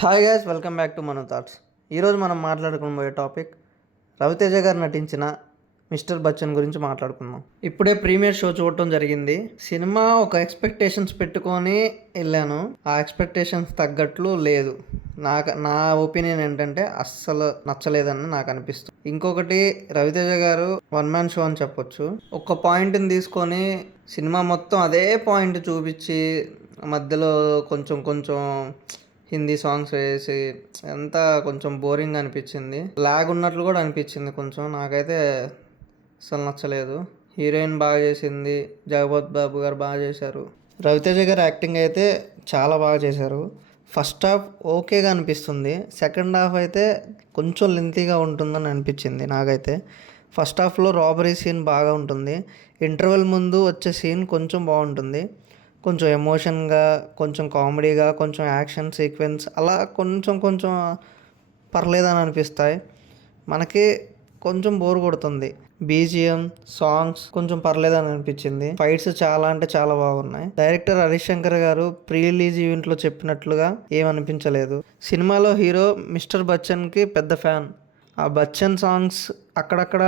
Hi guys, welcome back to మన thoughts. ఈరోజు మనం మాట్లాడుకునే టాపిక్ రవితేజ గారు నటించిన మిస్టర్ బచ్చన్ గురించి మాట్లాడుకుందాం. ఇప్పుడే ప్రీమియర్ షో చూడటం జరిగింది. సినిమా ఒక ఎక్స్పెక్టేషన్స్ పెట్టుకొని వెళ్ళాను. ఆ ఎక్స్పెక్టేషన్స్ తగ్గట్లు లేదు. నా ఒపీనియన్ ఏంటంటే అస్సలు నచ్చలేదని నాకు అనిపిస్తుంది. ఇంకొకటి, రవితేజ గారు వన్ మ్యాన్ షో అని చెప్పొచ్చు. ఒక పాయింట్ని తీసుకొని సినిమా మొత్తం అదే పాయింట్ చూపించి మధ్యలో కొంచెం కొంచెం హిందీ సాంగ్స్ వేసి అంతా కొంచెం బోరింగ్ అనిపించింది. లాగ్ ఉన్నట్లు కూడా అనిపించింది కొంచెం. నాకైతే అసలు నచ్చలేదు. హీరోయిన్ బాగా చేసింది, జగపత్ బాబు గారు బాగా చేశారు. రవితేజ గారు యాక్టింగ్ అయితే చాలా బాగా చేశారు. ఫస్ట్ హాఫ్ ఓకేగా అనిపిస్తుంది, సెకండ్ హాఫ్ అయితే కొంచెం లెంతీగా ఉంటుందని అనిపించింది నాకైతే. ఫస్ట్ హాఫ్లో రాబరీ సీన్ బాగా ఉంటుంది. ఇంటర్వెల్ ముందు వచ్చే సీన్ కొంచెం బాగుంటుంది. కొంచెం ఎమోషన్గా, కొంచెం కామెడీగా, కొంచెం యాక్షన్ సీక్వెన్స్ అలా కొంచెం కొంచెం పర్లేదని అనిపిస్తాయి. మనకి కొంచెం బోర్ కొడుతుంది. బీజిఎం సాంగ్స్ కొంచెం పర్లేదని అనిపించింది. ఫైట్స్ చాలా అంటే చాలా బాగున్నాయి. డైరెక్టర్ హరీష్ శంకర్ గారు ప్రీ రిలీజ్ ఈవెంట్లో చెప్పినట్లుగా ఏమనిపించలేదు. సినిమాలో హీరో మిస్టర్ బచ్చన్కి పెద్ద ఫ్యాన్. ఆ బచ్చన్ సాంగ్స్ అక్కడక్కడ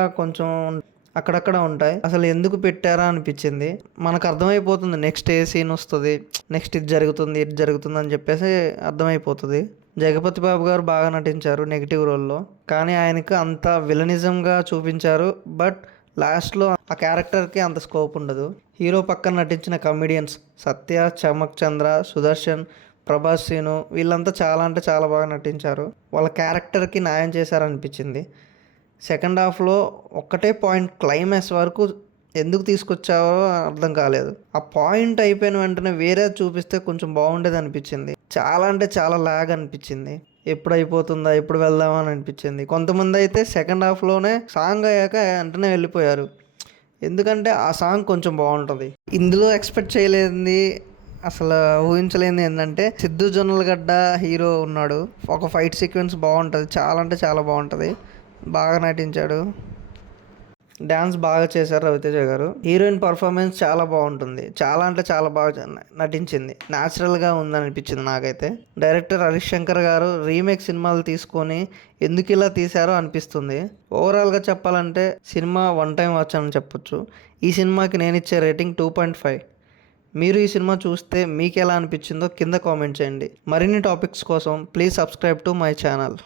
ఉంటాయి. అసలు ఎందుకు పెట్టారా అనిపించింది. మనకు అర్థమైపోతుంది నెక్స్ట్ ఏ సీన్ వస్తుంది, నెక్స్ట్ ఇది జరుగుతుంది అని చెప్పేసి అర్థమైపోతుంది. జగపతి బాబు గారు బాగా నటించారు నెగిటివ్ రోల్లో, కానీ ఆయనకు అంత విలనిజంగా చూపించారు. బట్ లాస్ట్లో ఆ క్యారెక్టర్కి అంత స్కోప్ ఉండదు. హీరో పక్కన నటించిన కమెడియన్స్ సత్య, చమక్ చంద్ర, సుదర్శన్, ప్రభాస్, సీను వీళ్ళంతా చాలా అంటే చాలా బాగా నటించారు. వాళ్ళ క్యారెక్టర్కి న్యాయం చేశారనిపించింది. సెకండ్ హాఫ్లో ఒక్కటే పాయింట్ క్లైమాక్స్ వరకు ఎందుకు తీసుకొచ్చావో అర్థం కాలేదు. ఆ పాయింట్ అయిపోయిన వెంటనే వేరే చూపిస్తే కొంచెం బాగుండేది అనిపించింది. చాలా అంటే చాలా లాగ్ అనిపించింది. ఎప్పుడు అయిపోతుందా, ఎప్పుడు వెళ్దామని అనిపించింది. కొంతమంది అయితే సెకండ్ హాఫ్లోనే సాంగ్ అయ్యాక వెంటనే వెళ్ళిపోయారు. ఎందుకంటే ఆ సాంగ్ కొంచెం బాగుంటుంది. ఇందులో ఎక్స్పెక్ట్ చేయలేనిది, అసలు ఊహించలేనిది ఏంటంటే సిద్ధు జొన్నలగడ్డ హీరో ఉన్నాడు. ఒక ఫైట్ సీక్వెన్స్ బాగుంటుంది, చాలా అంటే చాలా బాగుంటుంది. బాగా నటించాడు. డ్యాన్స్ బాగా చేశారు రవితేజ గారు. హీరోయిన్ పర్ఫార్మెన్స్ చాలా బాగుంటుంది. చాలా అంటే చాలా బాగా నటించింది. న్యాచురల్గా ఉందనిపించింది నాకైతే. డైరెక్టర్ హరీష్ శంకర్ గారు రీమేక్ సినిమాలు తీసుకొని ఎందుకు ఇలా తీశారో అనిపిస్తుంది. ఓవరాల్గా చెప్పాలంటే సినిమా వన్ టైం వాచ్ అని చెప్పొచ్చు. ఈ సినిమాకి నేను ఇచ్చే రేటింగ్ 2.5. మీరు ఈ సినిమా చూస్తే మీకు ఎలా అనిపించిందో కింద కామెంట్ చేయండి. మరిన్ని టాపిక్స్ కోసం please subscribe to my channel.